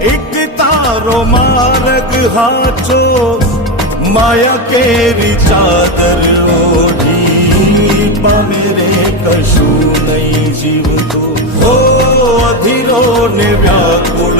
એક તારો માર્ગ હાચો, માયા કેરી ચાદર ઓઢી, પામે રે કશું નહીં જીવતો. ઓ અધીરો ને વ્યાકુળ